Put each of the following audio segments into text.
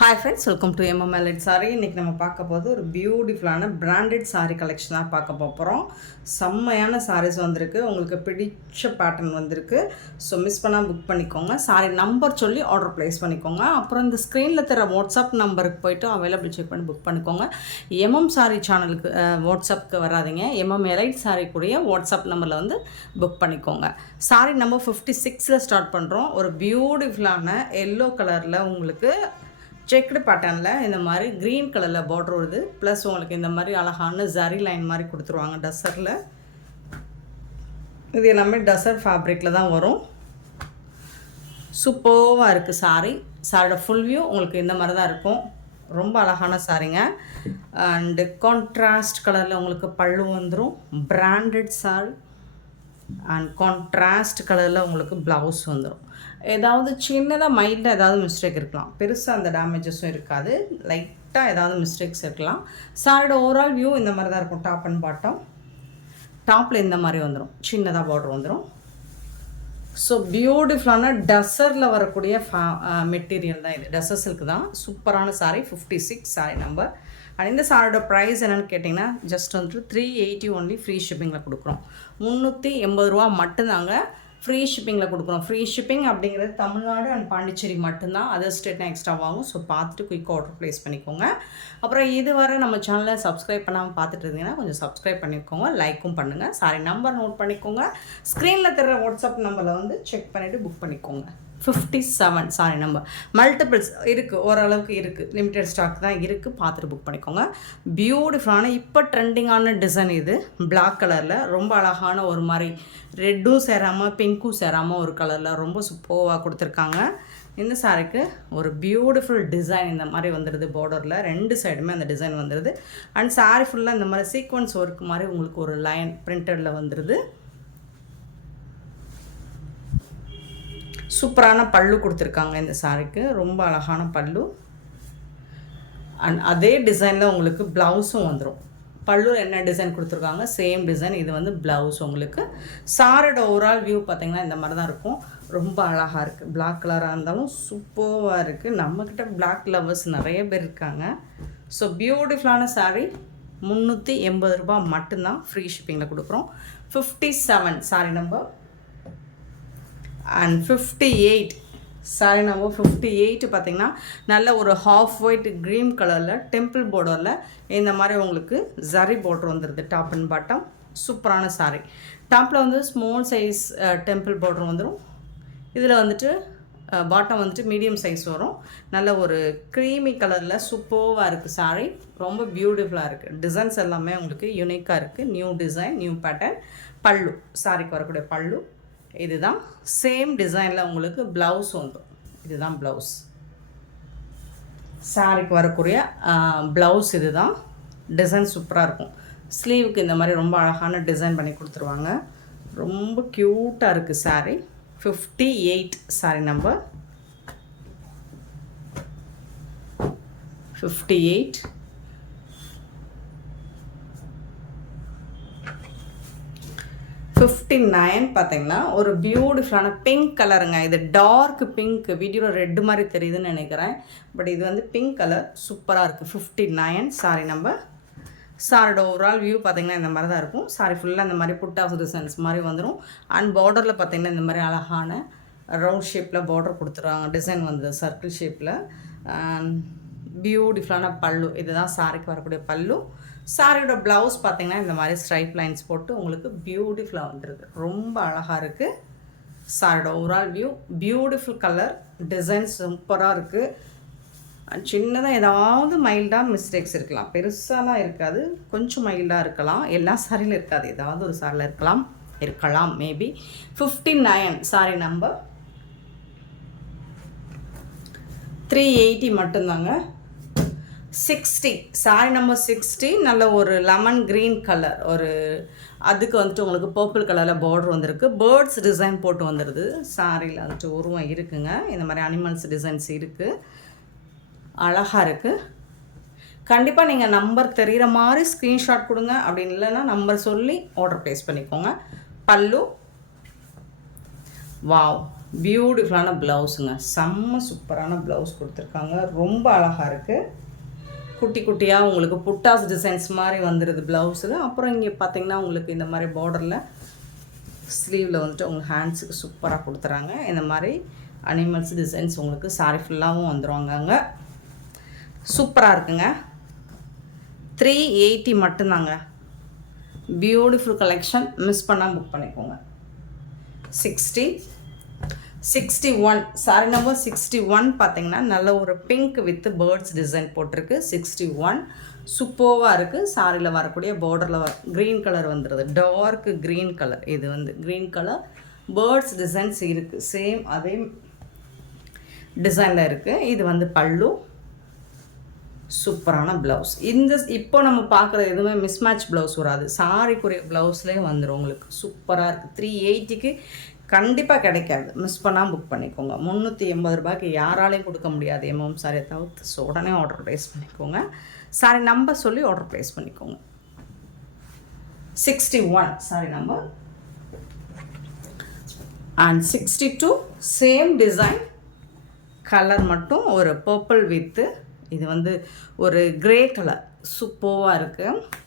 Hi friends, welcome to எம்எம்எல்எட் சாரி. இன்றைக்கி நம்ம பார்க்க போது ஒரு பியூட்டிஃபுல்லான பிராண்டட் சாரீ கலெக்ஷன் தான் பார்க்க போகிறோம். செம்மையான சாரீஸ் வந்திருக்கு, உங்களுக்கு பிடிச்ச பேட்டர்ன் வந்திருக்கு. ஸோ மிஸ் பண்ணால் புக் பண்ணிக்கோங்க. சாரீ நம்பர் சொல்லி ஆர்டர் ப்ளேஸ் பண்ணிக்கோங்க. அப்புறம் இந்த ஸ்க்ரீனில் தர வாட்ஸ்அப் நம்பருக்கு போய்ட்டு அவைலபிள் செக் பண்ணி புக் பண்ணிக்கோங்க. எம்எம் சாரீ சேனலுக்கு வாட்ஸ்அப்புக்கு வராதிங்க, எம்எம்எல்எட் சாரீ கூடிய வாட்ஸ்அப் நம்பரில் வந்து புக் பண்ணிக்கோங்க. சாரீ நம்பர் 56 ஸ்டார்ட் பண்ணுறோம். ஒரு பியூட்டிஃபுல்லான எல்லோ கலரில் உங்களுக்கு செக்குடு பேட்டர்னில் இந்த மாதிரி க்ரீன் கலரில் பார்டர் வருது. ப்ளஸ் உங்களுக்கு இந்த மாதிரி அழகான ஜரி லைன் மாதிரி கொடுத்துருவாங்க டசரில். இது எல்லாமே டசர் ஃபேப்ரிக்கில் தான் வரும். சூப்பர்வாக இருக்குது சாரீ. சாரியோட ஃபுல் வியூ உங்களுக்கு இந்த மாதிரி தான் இருக்கும். ரொம்ப அழகான சாரீங்க. அண்டு கான்ட்ராஸ்ட் கலரில் உங்களுக்கு பல்லு வந்துடும். பிராண்டட் சாரி அண்ட் கான்ட்ராஸ்ட் கலரில் உங்களுக்கு ப்ளவுஸ் வந்துடும். ஏதாவது சின்னதாக மைல்டாக ஏதாவது மிஸ்டேக் இருக்கலாம், பெருசாக அந்த டேமேஜஸும் இருக்காது. லைட்டாக ஏதாவது மிஸ்டேக்ஸ் இருக்கலாம். சாரியோட ஓவரால் வியூ இந்த மாதிரி தான் இருக்கும். Top and bottom. டாப்பில் இந்த மாதிரி வந்துடும், சின்னதாக பார்டர் வந்துடும். ஸோ பியூட்டிஃபுல்லான டசரில் வரக்கூடிய மெட்டீரியல் தான் இது. டசர் சில்க் தான். சூப்பரான சாரீ. 56 சாரீ நம்பர். அண்ட் இந்த சாரியோட ப்ரைஸ் என்னென்னு கேட்டிங்கன்னா ஜஸ்ட் வந்துட்டு 380 ஒன்லி. ஃப்ரீ ஷிப்பிங்கில் கொடுக்குறோம். 380 ரூபா மட்டும்தாங்க ஃப்ரீ ஷிப்பிங்கில் கொடுக்குறோம். ஃப்ரீ ஷிப்பிங் அப்படிங்கிறது தமிழ்நாடு அண்ட் பாண்டிச்சேரி மட்டும்தான். அதர் ஸ்டேட்னா எக்ஸ்ட்ராவாகும். ஸோ பார்த்துட்டு குயிக் ஆர்டர் ப்ளேஸ் பண்ணிக்கோங்க. அப்புறம் இதுவரை நம்ம சேனலை சப்ஸ்கிரைப் பண்ணாமல் பார்த்துட்டு இருந்தீங்கன்னா கொஞ்சம் சப்ஸ்கிரைப் பண்ணிக்கோங்க, லைக்கும் பண்ணுங்கள். சாரி நம்பர் நோட் பண்ணிக்கோங்க. ஸ்க்ரீனில் தர வாட்ஸ்அப் நம்பரில் வந்து செக் பண்ணிவிட்டு புக் பண்ணிக்கோங்க. 57 சாரி நம்பர். மல்டிபிள்ஸ் இருக்குது, ஓரளவுக்கு இருக்குது. லிமிடெட் ஸ்டாக் தான் இருக்குது, பார்த்துட்டு புக் பண்ணிக்கோங்க. பியூட்டிஃபுல்லான இப்போ ட்ரெண்டிங்கான டிசைன் இது. பிளாக் கலரில் ரொம்ப அழகான ஒரு மாதிரி ரெட்டும் சேராமல் பிங்க்கும் சேராமல் ஒரு கலரில் ரொம்ப சூப்பராக கொடுத்துருக்காங்க. இந்த சாரிக்கு ஒரு பியூட்டிஃபுல் டிசைன் இந்த மாதிரி வந்துடுது. பார்டரில் 2 சைடுமே அந்த டிசைன் வந்துடுது. அண்ட் சாரி ஃபுல்லாக இந்த மாதிரி சீக்வன்ஸ் ஒர்க் மாதிரி உங்களுக்கு ஒரு லைன் பிரிண்டடில் வந்துடுது. சூப்பரான பல்லு கொடுத்துருக்காங்க இந்த சாரிக்கு. ரொம்ப அழகான பல்லு. அண்ட் அதே டிசைனில் உங்களுக்கு ப்ளவுஸும் வந்துடும். பல்லு என்ன டிசைன் கொடுத்துருக்காங்க சேம் டிசைன். இது வந்து ப்ளவுஸ் உங்களுக்கு. சாரியோட ஓவரால் வியூ பார்த்திங்கன்னா இந்த மாதிரி தான் இருக்கும். ரொம்ப அழகாக இருக்குது. பிளாக் கலராக இருந்தாலும் சூப்பராக இருக்குது. நம்மக்கிட்ட பிளாக் லவர்ஸ் நிறைய பேர் இருக்காங்க. ஸோ பியூட்டிஃபுல்லான சாரீ. 380 ரூபா மட்டும்தான் ஃப்ரீ ஷிப்பிங்கில் கொடுக்குறோம். 57 sorry number. And 58 sorry number 58 பார்த்திங்கன்னா நல்ல ஒரு ஹாஃப் ஒயிட் க்ரீன் கலரில் டெம்பிள் பார்டரில் இந்த மாதிரி உங்களுக்கு ஜரி பார்டர் வந்துடுது. Top and bottom. சூப்பரான சாரீ. டாப்பில் வந்து ஸ்மால் சைஸ் டெம்பிள் பார்டர் வந்துடும். இதில் வந்துட்டு பாட்டம் வந்துட்டு மீடியம் சைஸ் வரும். நல்ல ஒரு க்ரீமி கலரில் சூப்பராக இருக்குது சாரீ. ரொம்ப பியூட்டிஃபுல்லாக இருக்குது. டிசைன்ஸ் எல்லாமே உங்களுக்கு யூனிக்காக இருக்குது. New design, new pattern. பல்லு, சாரிக்கு வரக்கூடிய பல்லு இதுதான். சேம் டிசைனில் உங்களுக்கு ப்ளவுஸ் வந்துடும். இதுதான் ப்ளவுஸ். சாரிக்கு வரக்கூடிய ப்ளவுஸ் இதுதான். டிசைன் சூப்பராக இருக்கும். ஸ்லீவுக்கு இந்த மாதிரி ரொம்ப அழகான டிசைன் பண்ணி கொடுத்துருவாங்க. ரொம்ப க்யூட்டாக இருக்குது சாரீ. 58 sorry number. 58 59 பார்த்தீங்கன்னா ஒரு பியூட்டிஃபுல்லான பிங்க் கலருங்க. இது டார்க் பிங்க். வீடியோவில் ரெட்டு மாதிரி தெரியுதுன்னு நினைக்கிறேன், பட் இது வந்து பிங்க் கலர். சூப்பராக இருக்குது. 59 சாரி நம்பர். சாரியோட ஓவரால் வியூ பார்த்திங்கன்னா இந்த மாதிரி தான் இருக்கும். சாரி ஃபுல்லாக இந்த மாதிரி புட் ஆஃப் டிசைன்ஸ் மாதிரி வந்துடும். அண்ட் பார்டரில் பார்த்திங்கன்னா இந்த மாதிரி அழகான ரவுண்ட் ஷேப்பில் பார்டர் கொடுத்துருவாங்க. டிசைன் வந்து சர்க்கிள் ஷேப்பில். பியூட்டிஃபுல்லான பல்லு. இதுதான் சாரிக்கு வரக்கூடிய பல்லு. சாரியோட ப்ளவுஸ் பார்த்திங்கன்னா இந்த மாதிரி ஸ்ட்ரைப் லைன்ஸ் போட்டு உங்களுக்கு பியூட்டிஃபுல்லாக வந்துடுது. ரொம்ப அழகாக இருக்குது. சாரியோட overall view. Beautiful colour. Design சூப்பராக இருக்குது. சின்னதாக ஏதாவது மைல்டாக மிஸ்டேக்ஸ் இருக்கலாம், பெருசாலாம் இருக்காது. கொஞ்சம் மைல்டாக இருக்கலாம். எல்லா சாரியிலும் இருக்காது, ஏதாவது ஒரு சாரியில் இருக்கலாம் மேபி. 59 sorry number. 380 மட்டும்தாங்க. 60 சாரி நம்பர் 60 நல்ல ஒரு லெமன் க்ரீன் கலர். ஒரு அதுக்கு வந்துட்டு உங்களுக்கு பர்பிள் கலரில் பார்டர் வந்திருக்கு. பேர்ட்ஸ் டிசைன் போட்டு வந்துடுது. சாரியில் வந்துட்டு உருவம் இருக்குங்க. இந்த மாதிரி அனிமல்ஸ் டிசைன்ஸ் இருக்குது. அழகாக இருக்குது. கண்டிப்பாக நீங்கள் நம்பர் தெரிகிற மாதிரி ஸ்க்ரீன்ஷாட் கொடுங்க. அப்படின்னு இல்லைன்னா நம்பர் சொல்லி ஆர்டர் ப்ளேஸ் பண்ணிக்கோங்க. பல்லு. வாவ், பியூட்டிஃபுல்லான ப்ளவுஸுங்க, செம்ம சூப்பரான ப்ளவுஸ் கொடுத்துருக்காங்க. ரொம்ப அழகாக இருக்குது. குட்டி குட்டியாக உங்களுக்கு புட்டாஸ் டிசைன்ஸ் மாதிரி வந்துடுது ப்ளவுஸில். அப்புறம் இங்கே பார்த்தீங்கன்னா உங்களுக்கு இந்த மாதிரி பார்டரில் ஸ்லீவில் வந்துட்டு உங்களுக்கு ஹேண்ட்ஸுக்கு சூப்பராக கொடுத்துறாங்க. இந்த மாதிரி அனிமல்ஸ் டிசைன்ஸ் உங்களுக்கு சாரி ஃபுல்லாகவும் வந்துடுவாங்க. அங்கே சூப்பராக இருக்குங்க. 380 மட்டும்தாங்க. பியூட்டிஃபுல் கலெக்ஷன், மிஸ் பண்ணால் புக் பண்ணிக்கோங்க. 61 சாரி நம்பர் 61 பார்த்தீங்கன்னா நல்ல ஒரு பிங்க் வித் பேர்ட்ஸ் டிசைன் போட்டிருக்கு. 61 சூப்பராக இருக்குது. சாரியில் வரக்கூடிய பார்டரில் க்ரீன் கலர் வந்துடுது, டார்க் க்ரீன் கலர். இது வந்து க்ரீன் கலர் பேர்ட்ஸ் டிசைன்ஸ் இருக்குது, சேம் அதே டிசைனில் இருக்குது. இது வந்து பல்லு, சூப்பரான ப்ளவுஸ். இப்போ நம்ம பார்க்குறது எதுவுமே மிஸ்மேட்ச் ப்ளவுஸ் வராது, சாரிக்குரிய ப்ளவுஸ்லேயே வந்துடும் உங்களுக்கு. சூப்பராக இருக்குது. 380க்கு கண்டிப்பாக கிடைக்காது, மிஸ் பண்ணால் புக் பண்ணிக்கோங்க. 380 ரூபாய்க்கு யாராலையும் கொடுக்க முடியாது எம்எம் சாரியை தவிர்த்து. ஸோ உடனே ஆர்டர் ப்ளேஸ் பண்ணிக்கோங்க. சாரி நம்பர் சொல்லி ஆர்டர் ப்ளேஸ் பண்ணிக்கோங்க. 61 sorry number. And 62 same design, colour மட்டும் ஒரு பர்பிள் வித்து, இது வந்து ஒரு க்ரே கலர், சூப்பராக இருக்குது.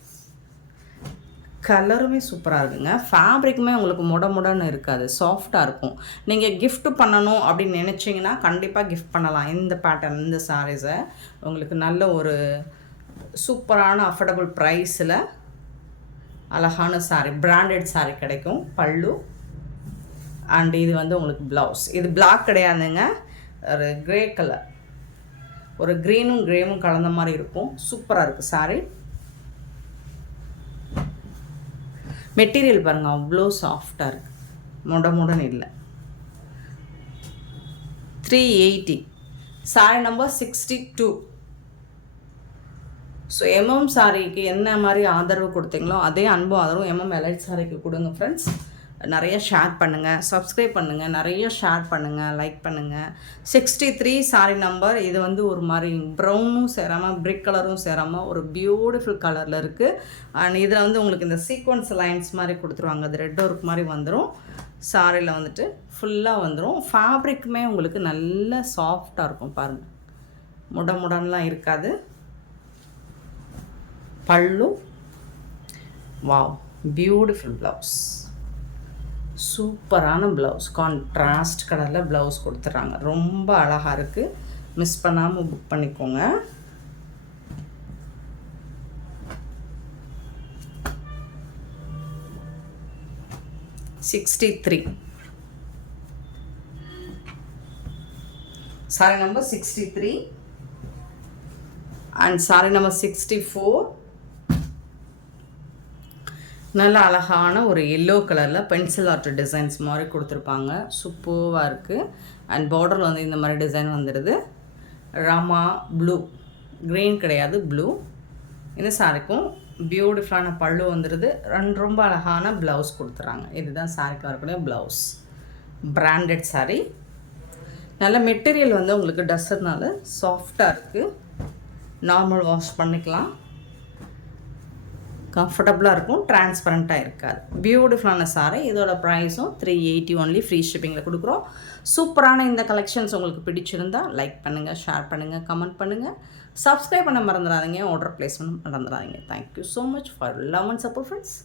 கலருமே சூப்பராக இருக்குங்க. ஃபேப்ரிக்குமே உங்களுக்கு முடன்னு இருக்காது, சாஃப்டாக இருக்கும். நீங்கள் கிஃப்ட் பண்ணணும் அப்படின்னு நினச்சிங்கன்னா கண்டிப்பாக கிஃப்ட் பண்ணலாம். இந்த பேட்டர்ன், இந்த சாரீஸை உங்களுக்கு நல்ல ஒரு சூப்பரான அஃபோர்டபுள் ப்ரைஸில் அழகான சாரீ, பிராண்டட் சாரீ கிடைக்கும். பல்லு அண்ட் இது வந்து உங்களுக்கு ப்ளவுஸ். இது பிளாக் கிடையாதுங்க, ஒரு க்ரே கலர், ஒரு க்ரீனும் க்ரேவும் கலந்த மாதிரி இருக்கும். சூப்பராக இருக்குது சாரீ. மெட்டீரியல் பாருங்கள், அவ்வளோ சாஃப்டாக இருக்குது, முடன் இல்லை. 380 சாரி நம்பர் 62. ஸோ எம்எம் சாரிக்கு என்ன மாதிரி ஆதரவு கொடுத்தீங்களோ அதே அன்பு ஆதரவும் எம்எம் எலைட் சாரிக்கு கொடுங்க ஃப்ரெண்ட்ஸ். நிறைய ஷேர் பண்ணுங்கள், சப்ஸ்கிரைப் பண்ணுங்கள், நிறைய ஷேர் பண்ணுங்கள், லைக் பண்ணுங்கள். 63 சாரி நம்பர். இது வந்து ஒரு மாதிரி ப்ரௌனும் சேராமல் பிரிக் கலரும் சேராமல் ஒரு பியூட்டிஃபுல் கலரில் இருக்குது. அண்ட் இதில் வந்து உங்களுக்கு இந்த சீக்வன்ஸ் லைன்ஸ் மாதிரி கொடுத்துருவாங்க, அது ரெட் ஒர்க் மாதிரி வந்துடும். சாரியில் வந்துட்டு ஃபுல்லாக வந்துடும். ஃபேப்ரிக்குமே உங்களுக்கு நல்ல சாஃப்டாக இருக்கும் பாருங்கள், முடன்லாம் இருக்காது. பல்லு, வாவ், பியூட்டிஃபுல் ப்ளவுஸ், சூப்பரான ப்ளவுஸ், கான்ட்ராஸ்ட் கலரில் ப்ளவுஸ் கொடுத்துட்றாங்க. ரொம்ப அழகாக இருக்குது, மிஸ் பண்ணாமல் புக் பண்ணிக்கோங்க. Sorry number 63 and sorry number 64. நல்ல அழகான ஒரு எல்லோ கலரில் பென்சில் ஆர்ட் டிசைன்ஸ் மாதிரி கொடுத்துருப்பாங்க. சூப்பராக இருக்குது. அண்ட் பார்டரில் வந்து இந்த மாதிரி டிசைன் வந்துடுது. ராமா ப்ளூ, க்ரீன் கிடையாது, ப்ளூ. இந்த சாரிக்கும் பியூட்டிஃபுல்லான பல்லு வந்துடுது. ரொம்ப அழகான ப்ளவுஸ் கொடுத்துறாங்க. இதுதான் சாரிக்கு வரக்கூடிய ப்ளவுஸ். Branded sorry. நல்ல மெட்டீரியல் வந்து உங்களுக்கு டஸ்ட்னால சாஃப்டாக இருக்குது, நார்மல் வாஷ் பண்ணிக்கலாம், கம்ஃபர்டபுளாக இருக்கும், டிரான்ஸ்பரண்ட்டாக இருக்காது. பியூட்டிஃபுல்லான சாரி. இதோட ப்ரைஸும் 380 ஒன்லி, ஃப்ரீ ஷிப்பிங்கில் கொடுக்குறோம். சூப்பரான இந்த கலெக்ஷன்ஸ் உங்களுக்கு பிடிச்சிருந்தால் லைக் பண்ணுங்கள், ஷேர் பண்ணுங்கள், கமெண்ட் பண்ணுங்கள், சப்ஸ்கிரைப் பண்ண மறந்துடாதீங்க, ஆர்டர் ப்ளேஸ் பண்ண மறந்துடாதீங்க. Thank you so much for love and support friends.